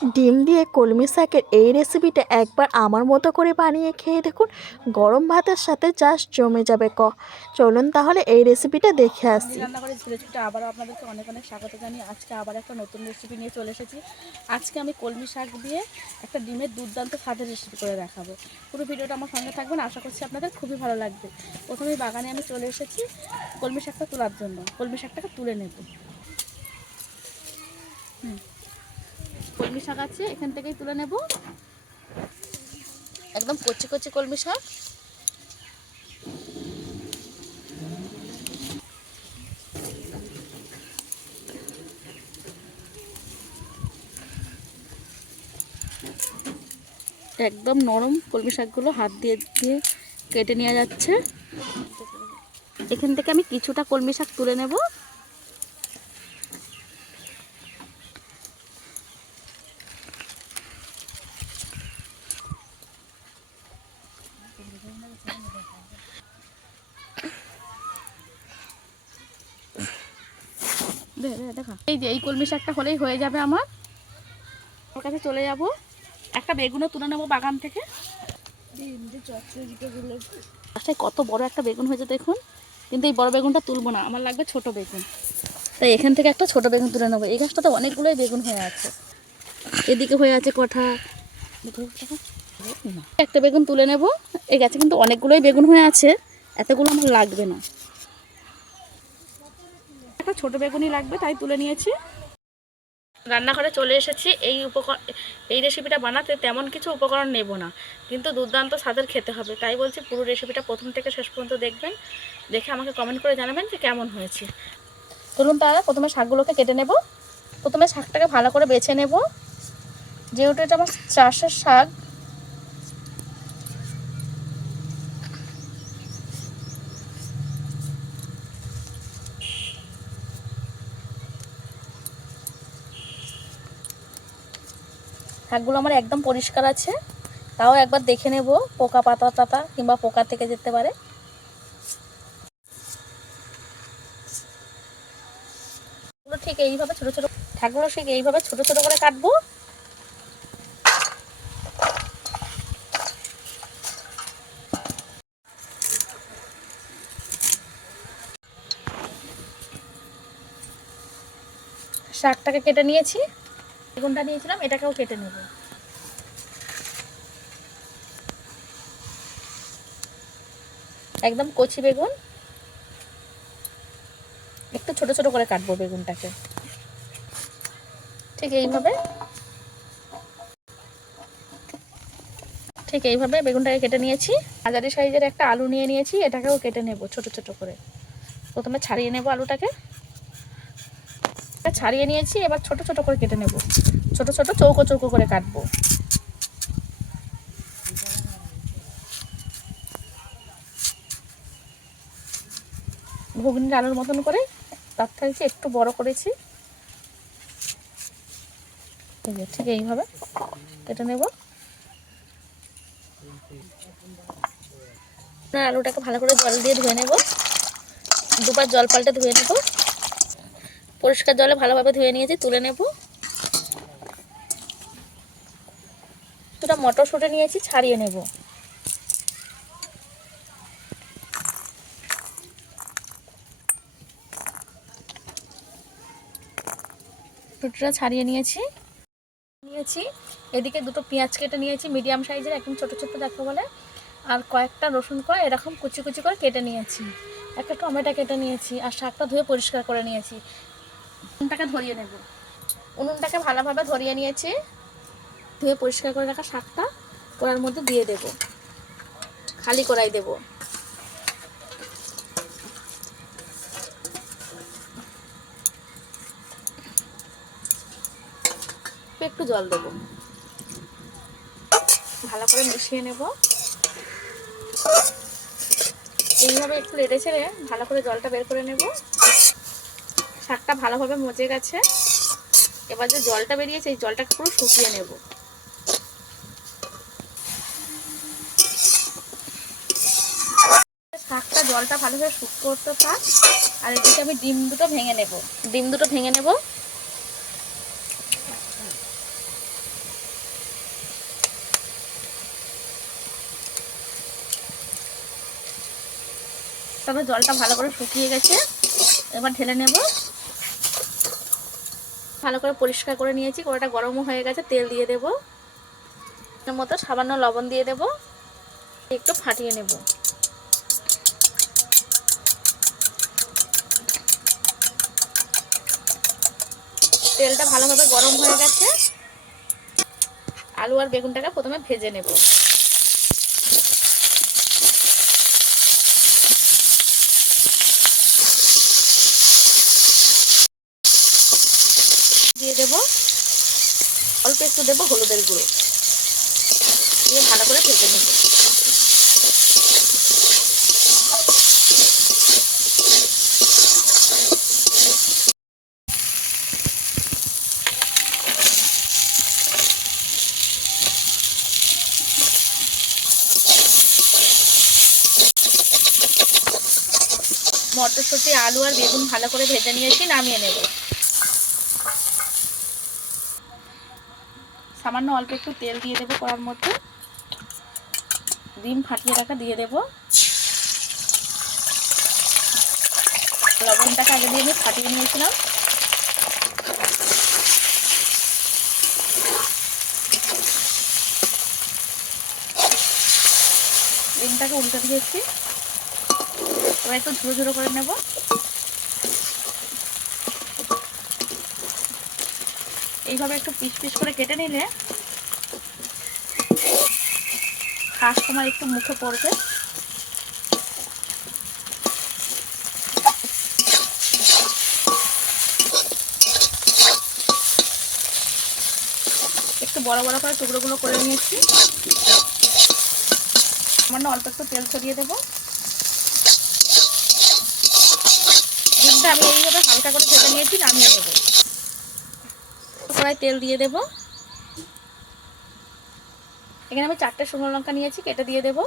ডিম দিয়ে কলমি শাকের এই রেসিপিটা একবার আমার মতো করে বানিয়ে খেয়ে দেখুন। গরম ভাতের সাথে জাস্ট জমে যাবে ক। চলুন তাহলে এই রেসিপিটা দেখে আসি। রান্না করে রেসিপিটা আবারও আপনাদেরকে অনেক অনেক স্বাগত জানিয়ে আজকে আবার একটা নতুন রেসিপি নিয়ে চলে এসেছি। আজকে আমি কলমি শাক দিয়ে একটা ডিমের দুর্দান্ত স্বাদের রেসিপি করে দেখাবো। পুরো ভিডিওটা আমার সঙ্গে থাকবেন, আশা করছি আপনাদের খুবই ভালো লাগবে। প্রথমে বাগানে আমি চলে এসেছি কলমি শাকটা তোলার জন্য। কলমি শাকটাকে তুলে নেব। হুম। কলমি শাক আছে, এখান থেকেই তুলে নেব। একদম কচি কচি কলমি শাক। একদম নরম কলমি শাকগুলো হাত দিয়ে দিয়ে কেটে নেওয়া যাচ্ছে। এখান থেকে আমি কিছুটা কলমি শাক তুলে নেব। দেখা। এই যে এই কলমি শাকটা হলেই হয়ে যাবে আমার। ওর কাছে চলে যাব। একটা বেগুনও তুলে নেব বাগান থেকে। গাছটায় কত বড় একটা বেগুন হয়েছে দেখুন। কিন্তু এই বড় বেগুনটা তুলবো না আমার লাগবে ছোট বেগুন। তাই এখান থেকে একটা ছোট বেগুন তুলে নেব। এই গাছটা তো অনেকগুলোই বেগুন হয়ে আছে। এদিকে হয়ে আছে কঠা একটা বেগুন তুলে নেব। এই গাছে কিন্তু অনেকগুলোই বেগুন হয়ে আছে। এতগুলো আমার লাগবে না। একটা ছোট বেগুনই লাগবে, তাই তুলে নিয়েছি। রান্নাঘরে চলে এসেছি, এই উপকরণ এই রেসিপিটা বানাতে তেমন কিছু উপকরণ নেব না, কিন্তু দুর্দান্ত স্বাদের খেতে হবে। তাই বলছি, পুরো রেসিপিটা প্রথম থেকে শেষ পর্যন্ত দেখবেন, দেখে আমাকে কমেন্ট করে জানাবেন যে কেমন হয়েছে। চলুন তারা প্রথমে শাকগুলোকে কেটে নেব। প্রথমে শাকটাকে ভালো করে বেছে নেব। যেহেতু এটা আমার চাষের শাক শাকগুলো আমার একদম পরিষ্কার আছে। তাও একবার দেখে নেব, পোকা পাতা টাতা কিংবা পোকা থেকে যেতে পারে। ঠিক এইভাবে ছোট ছোট শাকগুলো ঠিক এইভাবে ছোট ছোট করে কাটবো। শাকটাকে কেটে নিয়েছি। বেগুনটা নিয়েছিলাম, এটাকেও কেটে নেব। একদম কচি বেগুন। একটু ছোট ছোট করে কাটবো বেগুনটাকে। ঠিক এইভাবে। ঠিক এইভাবে বেগুনটাকে কেটে নিয়েছি। হাজারি সাইজের একটা আলু নিয়ে নিয়েছি, এটাকেও কেটে নেব ছোট ছোট করে। প্রথমে ছাড়িয়ে নেব আলুটাকে। ছাড়িয়ে নিয়েছি, এবার ছোট ছোট করে কেটে নেব। ছোট ছোট চৌকো চৌকো করে কাটবো। ঘুগনির আলুর মতন করে তার থেকে একটু বড় করেছি। ঠিক এইভাবে কেটে নেব। আলুটাকে ভালো করে জল দিয়ে ধুয়ে নেব। দুবার জল পাল্টে ধুয়ে নেব। পরিষ্কার জলে ভালোভাবে ধুয়ে নিয়েছি, তুলে নেব। দুটা মটরশুঁটি নিয়েছি, ছাড়িয়ে নেব। শুটিটা ছাড়িয়ে নিয়েছি। নিয়েছি, এদিকে দুটো পেঁয়াজ কেটে নিয়েছি, মিডিয়াম সাইজের, একদম ছোটো ছোটো, দেখো বলে। আর কয়েকটা রসুন করে এরকম কুচি কুচি করে কেটে নিয়েছি। একটা টমেটো কেটে নিয়েছি, আর শাকটা ধুয়ে পরিষ্কার করে নিয়েছি। উনুনটাকে ধরিয়ে নেব। উনুনটাকে ভালোভাবে ধরিয়ে নিয়েছি। ধুয়ে পরিষ্কার করে রাখা শাকটা কড়ার মধ্যে দিয়ে দেব। খালি কড়াই দেব। একটু জল দেব। ভালো করে মিশিয়ে নেব। এইভাবে একটু লেড়ে ছেড়ে ভালো করে জলটা বের করে নেব। শাকটা ভালোভাবে মজে গেছে। এবার যে জলটা বেরিয়েছে এই জলটাকে পুরো শুকিয়ে নেব। শাকটা জলটা ভালোভাবে শুক করতে থাক আর এদিকে আমি ডিম দুটো ভেঙে নেব। ডিম দুটো ভেঙে নেব। তবে জলটা ভালো করে শুকিয়ে গেছে এবার ঢেলে নেব। ভালো করে পরিষ্কার করে নিয়েছি কড়াটা গরমও হয়ে গেছে, তেল দিয়ে দেব। মতো সামান্য লবণ দিয়ে দেব, একটু ফাটিয়ে নেব। তেলটা ভালোভাবে গরম হয়ে গেছে। আলু আর বেগুনটাকে প্রথমে ভেজে নেব দিয়ে দেব অল্প একটু দেবো হলুদের গুঁড়ো। দিয়ে ভালো করে ভেজে নেব। মটরশুঁটি, আলু আর বেগুন ভালো করে ভেজে নিয়েছি, নামিয়ে নেব। সামান্য অল্প একটু তেল দিয়ে দেবো কড়ার মধ্যে। ডিম ফাটিয়ে রাখা দিয়ে দেব। লবণটাকে আগে দিয়ে আমি ফাটিয়ে নিয়েছিলাম। ডিমটাকে উল্টে দিয়েছি। এবার একটু ঝুড়ো ঝুড়ো করে নেব। এইভাবে একটু পিস পিস করে কেটে নিলে খাস তোমার একটু মুখে পড়বে। একটু বড় বড় করে টুকরোগুলো করে নিয়েছি। সামান্য অল্প একটু তেল ছড়িয়ে দেবো। আমি এইভাবে হালকা করে ভেজে নিয়েছি, নামিয়ে নেব। কড়াই তেল দিয়ে দেব। এখানে আমি চারটে শুকনো লঙ্কা নিয়েছি, কেটে দিয়ে দেব।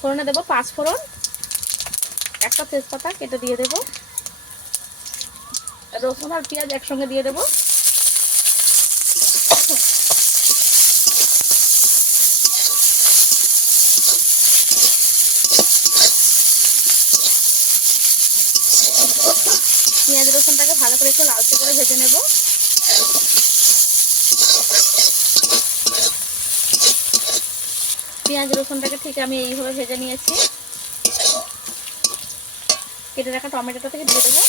ফোড়নে দেবো পাঁচ ফোড়ন, একটা তেজপাতা কেটে দিয়ে দেব। রসুন আর পেঁয়াজ একসঙ্গে দিয়ে দেবো পেঁয়াজ রসুনটাকে ভালো করে একটু লালচে করে ভেজে নেব। পেঁয়াজ, রসুনটাকে ঠিক আমি এইভাবে ভেজে নিয়েছি। কেটে রাখা টমেটোটা থেকে দিয়ে দেবো।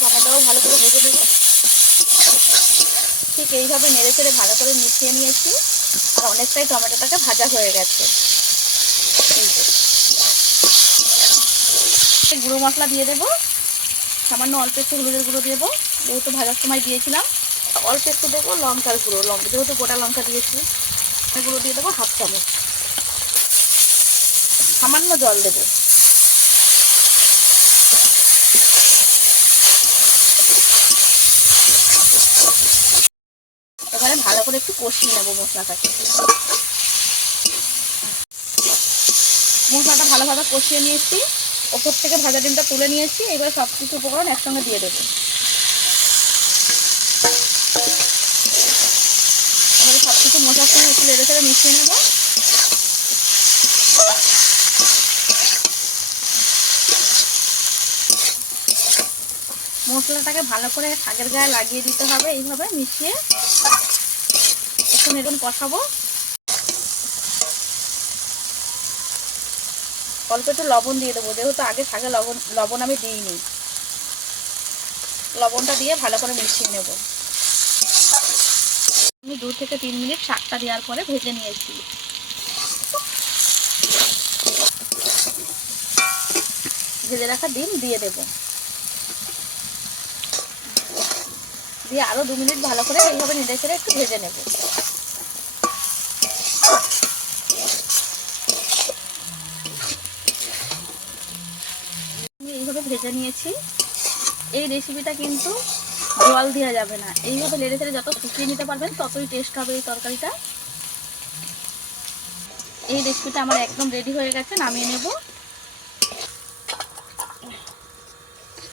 টমেটোও ভালো করে ভেজে দেবো ঠিক এইভাবে নেড়ে চেড়ে ভালো করে মিশিয়ে নিয়েছি। আর অনেকটাই টমেটোটাকে ভাজা হয়ে গেছে। গুঁড়ো মশলা দিয়ে দেবো। সামান্য অল্প একটু হলুদের গুঁড়ো দেবো। যেহেতু ভাজার সময় দিয়েছিলাম, অল্প একটু দেবো লঙ্কার গুঁড়ো, লঙ্কা, যেহেতু গোটা লঙ্কা দিয়েছি গুঁড়ো দিয়ে দেবো হাফ চামচ। সামান্য জল দেবো। এবারে ভালো করে একটু কষিয়ে নেব মশলাটাকে। মশলাটা ভালোভাবে কষিয়ে নিয়েছি। ওপর থেকে ভাজা ডিমটা তুলে নিয়েছি, এবার সব কিছু উপকরণ একসঙ্গে দিয়ে দেবো। সব কিছু মশলার সঙ্গে একটু লেড়ে চেড়ে মিশিয়ে নেব। মশলাটাকে ভালো করে শাকের গায়ে লাগিয়ে দিতে হবে, এইভাবে মিশিয়ে একটু নেড়ুন কষাবো। অল্প একটু লবণ দিয়ে দেবো। যেহেতু আগে শাকে লবণ লবণ আমি দিইনি। লবণটা দিয়ে ভালো করে মিশিয়ে নেব। আমি দু থেকে তিন মিনিট শাকটা দেওয়ার পরে ভেজে নিয়েছি। ভেজে রাখা ডিম দিয়ে দেব। দিয়ে আরও দু মিনিট ভালো করে এইভাবে নেড়ে চেড়ে একটু ভেজে নেব আমি এইভাবে ভেজে নিয়েছি। এই রেসিপিটা কিন্তু জল দেওয়া যাবে না। এইভাবে লেড়ে চেড়ে যত শুকিয়ে নিতে পারবেন, ততই টেস্ট হবে এই তরকারিটা। এই রেসিপিটা আমার একদম রেডি হয়ে গেছে, নামিয়ে নেব।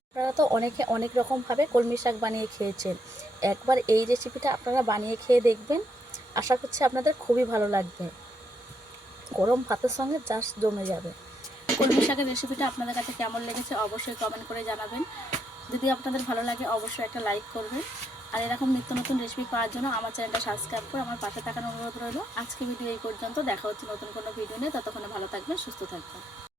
আপনারা তো অনেকে অনেক রকমভাবে কলমি শাক বানিয়ে খেয়েছেন। একবার এই রেসিপিটা আপনারা বানিয়ে খেয়ে দেখবেন। আশা করছি আপনাদের খুবই ভালো লাগবে। গরম ভাতের সঙ্গে জাস্ট জমে যাবে। কলমি শাকের রেসিপিটা আপনাদের কাছে কেমন লেগেছে অবশ্যই কমেন্ট করে জানাবেন। যদি আপনাদের ভালো লাগে, অবশ্যই একটা লাইক করবেন। আর এরকম নিত্য নতুন রেসিপি পাওয়ার জন্য আমার চ্যানেলটা সাবস্ক্রাইব করে আমার পাশে থাকার অনুরোধ রইল। আজকে ভিডিও এই পর্যন্ত। দেখা হচ্ছে নতুন কোনো ভিডিও নিয়ে। ততক্ষণে ভালো থাকবেন, সুস্থ থাকবেন।